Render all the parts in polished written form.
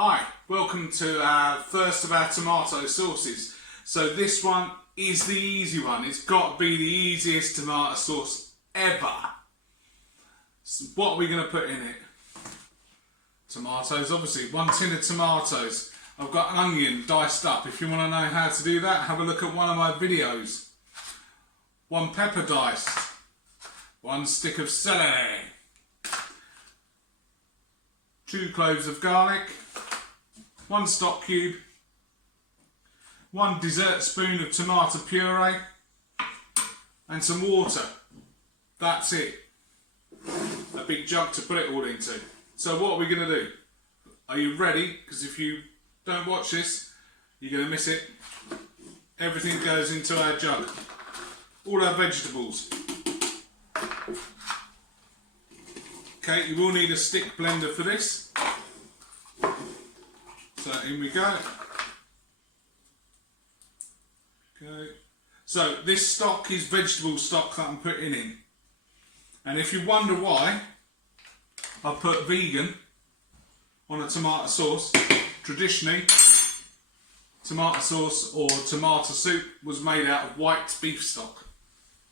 Hi, welcome to our first of our tomato sauces. So this one is the easy one. It's got to be the easiest tomato sauce ever. So what are we going to put in it? Tomatoes, obviously. 1 tin of tomatoes. I've got onion diced up. If you want to know how to do that, have a look at one of my videos. 1 pepper diced. 1 stick of celery. 2 cloves of garlic. 1 stock cube, 1 dessert spoon of tomato puree, and some water. That's it. A big jug to put it all into. So what are we going to do? Are you ready? Because if you don't watch this, you're going to miss it. Everything goes into our jug. All our vegetables. Okay, you will need a stick blender for this. So in we go. Okay. So this stock is vegetable stock that I'm putting in. And if you wonder why I put vegan on a tomato sauce, traditionally tomato sauce or tomato soup was made out of white beef stock.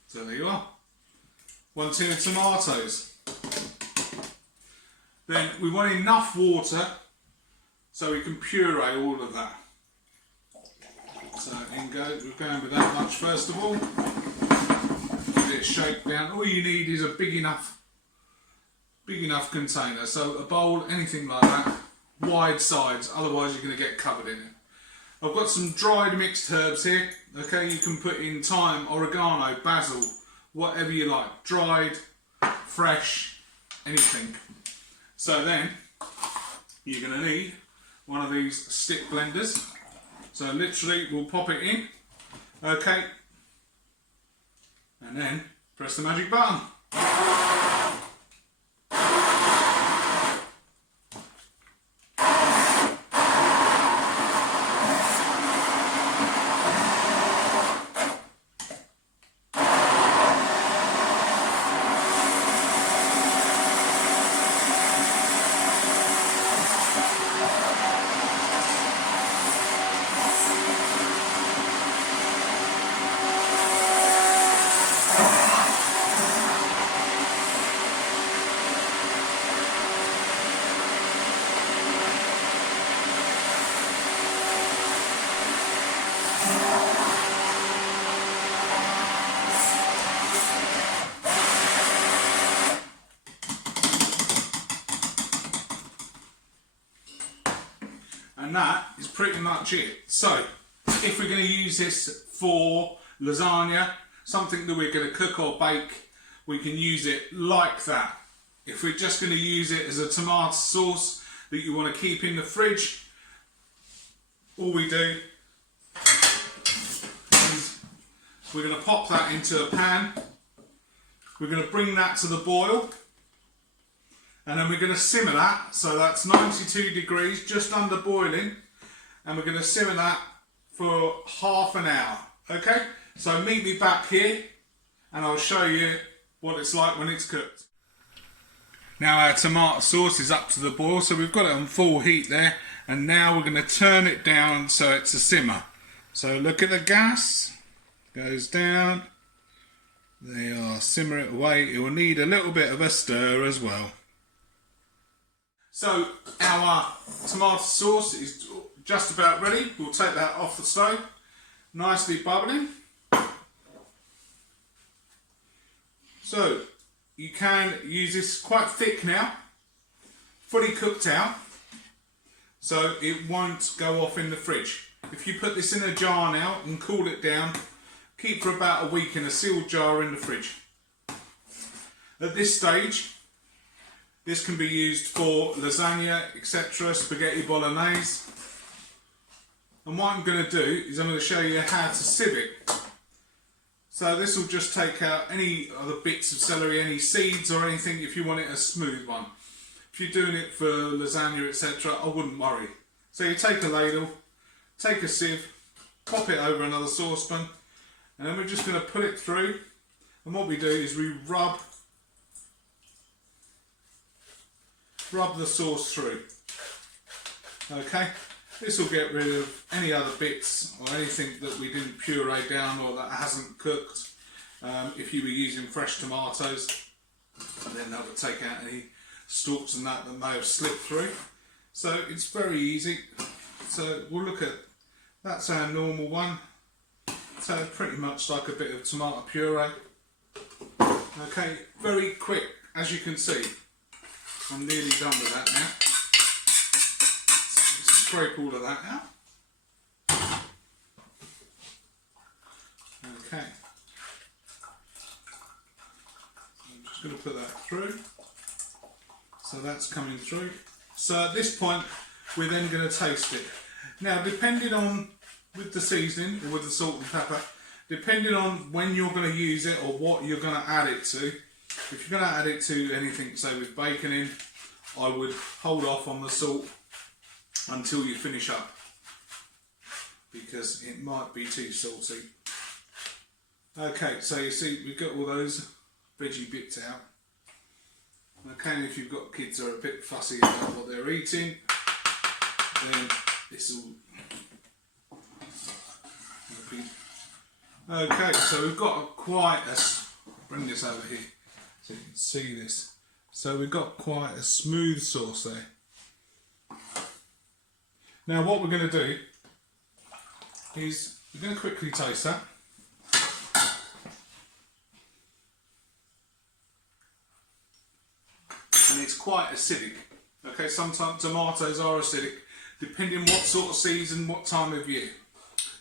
So there you are. 1 tin of tomatoes. Then we want enough water so we can puree all of that. So in goes, we're going with that much first of all. Get it shaped down. All you need is a big enough container. So a bowl, anything like that, wide sides, otherwise you're going to get covered in it. I've got some dried mixed herbs here. Okay, you can put in thyme, oregano, basil, whatever you like. Dried, fresh, anything. So then you're going to need one of these stick blenders. So literally we'll pop it in. Okay. And then press the magic button. And that is pretty much it. So, if we're going to use this for lasagna, something that we're going to cook or bake, we can use it like that. If we're just going to use it as a tomato sauce that you want to keep in the fridge, all we do is we're going to pop that into a pan. We're going to bring that to the boil. And then we're going to simmer that, so that's 92 degrees, just under boiling. And we're going to simmer that for half an hour, okay? So meet me back here, and I'll show you what it's like when it's cooked. Now our tomato sauce is up to the boil, so we've got it on full heat there. And now we're going to turn it down so it's a simmer. So look at the gas, goes down. There you are, simmer it away. It will need a little bit of a stir as well. So our tomato sauce is just about ready. We'll take that off the stove. Nicely bubbling. So you can use this quite thick now, fully cooked out, so it won't go off in the fridge. If you put this in a jar now and cool it down, keep for about a week in a sealed jar in the fridge. At this stage, this can be used for lasagna, etc., spaghetti bolognese. And what I'm going to do is I'm going to show you how to sieve it. So this will just take out any other bits of celery, any seeds or anything if you want it a smooth one. If you're doing it for lasagna, etc., I wouldn't worry. So you take a ladle, take a sieve, pop it over another saucepan, and then we're just going to put it through. And what we do is we rub the sauce through. Okay, this will get rid of any other bits or anything that we didn't puree down or that hasn't cooked. If you were using fresh tomatoes, then that would take out any stalks and that may have slipped through. So it's very easy. So we'll look at, that's our normal one. So pretty much like a bit of tomato puree. Okay, very quick, as you can see. I'm nearly done with that now. Scrape all of that out. Okay. I'm just going to put that through. So that's coming through. So at this point, we're then going to taste it. Now, depending on, with the seasoning, or with the salt and pepper, depending on when you're going to use it or what you're going to add it to, if you're going to add it to anything, say with bacon in, I would hold off on the salt until you finish up, because it might be too salty. Okay, so you see we've got all those veggie bits out. Okay, and if you've got kids that are a bit fussy about what they're eating, then this will be... Okay, so we've got quite a... Bring this over here so you can see this. So we've got quite a smooth sauce there. Now what we're going to do is we're going to quickly taste that. And it's quite acidic. Okay, sometimes tomatoes are acidic depending what sort of season, what time of year.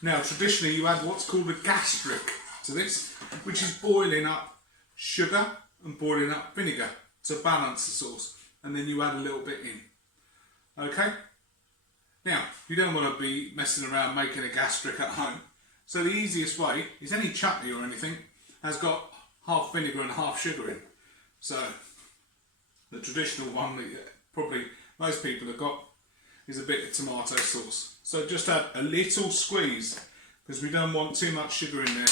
Now traditionally you add what's called a gastric to this, which is boiling up sugar and boiling up vinegar to balance the sauce, and then you add a little bit in. Okay? Now, you don't want to be messing around making a gastric at home. So the easiest way is any chutney or anything has got half vinegar and half sugar in. So the traditional one that probably most people have got is a bit of tomato sauce. So just add a little squeeze, because we don't want too much sugar in there.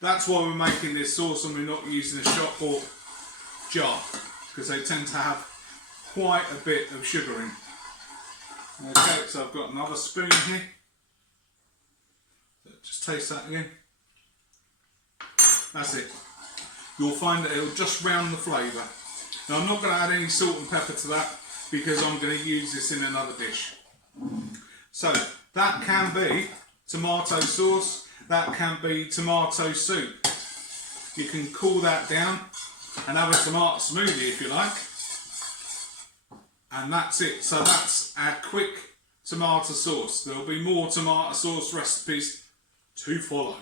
That's why we're making this sauce and we're not using a shop bought jar, because they tend to have quite a bit of sugar in. Okay, so I've got another spoon here. Just taste that again. That's it. You'll find that it'll just round the flavour. Now I'm not going to add any salt and pepper to that, because I'm going to use this in another dish. So that can be tomato sauce, that can be tomato soup. You can cool that down and have a tomato smoothie if you like. And that's it. So that's our quick tomato sauce. There'll be more tomato sauce recipes to follow.